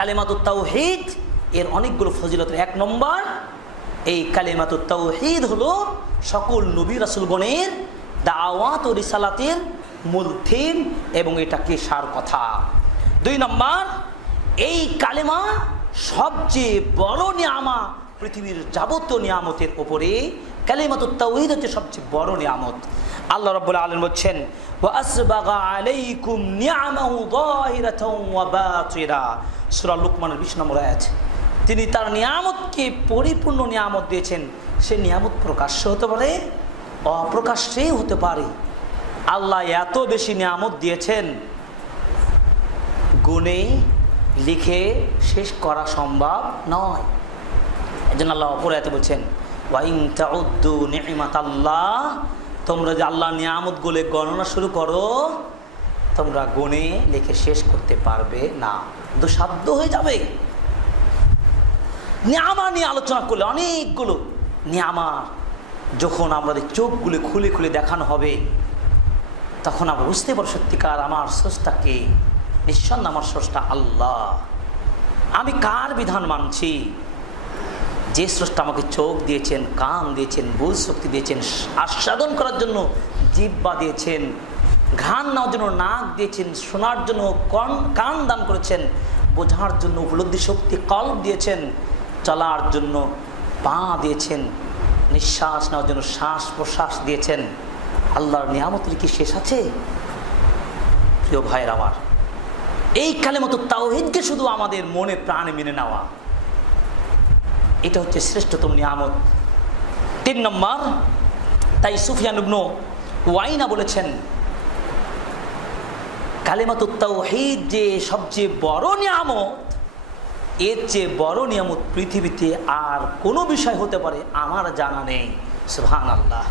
কালেমাতুত তাওহীদ, এর অনেকগুলো ফজিলত এক নম্বর। এই কালেমাতুত তাওহীদ হলো সকল নবী রাসূলগণের দাওয়াত ও রিসালাতের মূল থিম এবং এটা কি সার কথা। দুই নম্বর, এই কালেমা সবচেয়ে বড় নিয়ামা পৃথিবীর যাবতীয় নিয়ামতের উপরে। কালেমাতুত তাওহীদ হচ্ছে সবচেয়ে বড় নিয়ামত। আল্লাহ রাব্বুল আলামিন বলছেন, ওয়া আসবাগা আলাইকুম নিআমাহু যাহিরাতাও ওয়া বাতিরা সূরা লুকমানের 20 নম্বর আয়াত। তিনি তার নিয়ামতকে পরিপূর্ণ নিয়ামত দিয়েছেন। সে নিয়ামত প্রকাশ্য হতে পারে অপ্রকাশ্যেই হতে পারে। আল্লাহ এত বেশি নিয়ামত দিয়েছেন। গুণে লিখে শেষ করা সম্ভব নয়। এই জন্য আল্লাহ অপর এতে বলছেন ওয়াইং তাউদ্দু আল্লাহ তোমরা যে আল্লাহ নিয়ামত গুলে গণনা শুরু করো তোমরা গুণে লিখে শেষ করতে পারবে না। দুঃসাধ্য হয়ে যাবে। নিয়ামা নিয়ে আলোচনা করলে অনেকগুলো নিয়ামা যখন আমাদের চোখগুলো খুলে খুলে দেখানো হবে, তখন আমরা বুঝতে পারব সত্যিকার আমার স্রষ্টাকে। নিঃসন্দ আমার স্রষ্টা আল্লাহ। আমি কার বিধান মানছি? যে স্রষ্টা আমাকে চোখ দিয়েছেন, কান দিয়েছেন, বুঝ শক্তি দিয়েছেন, আস্বাদন করার জন্য জিব্বা দিয়েছেন ঘ্রাণ নেওয়ার জন্য নাক দিয়েছেন, শোনার জন্য কন কান দান করেছেন, বোঝার জন্য উপলব্ধি শক্তি কল্প দিয়েছেন, চলার জন্য পা দিয়েছেন, নিঃশ্বাস নেওয়ার জন্য শ্বাস প্রশ্বাস দিয়েছেন। আল্লাহর নিয়ামতের কি শেষ আছে? প্রিয় ভাইয়ের আমার, এই কালে মতো তাওহিদকে শুধু আমাদের মনে প্রাণে মেনে নেওয়া, এটা হচ্ছে শ্রেষ্ঠতম নিয়ামত। তিন নম্বর, তাই সুফিয়ান ইবনু ওয়াইনা বলেছেন কালেমাত তাওহিদ যে সবচেয়ে বড় নিয়ামত, এর চেয়ে বড় নিয়ামত পৃথিবীতে আর কোনো বিষয় হতে পারে আমার জানা নেই। সুহান আল্লাহ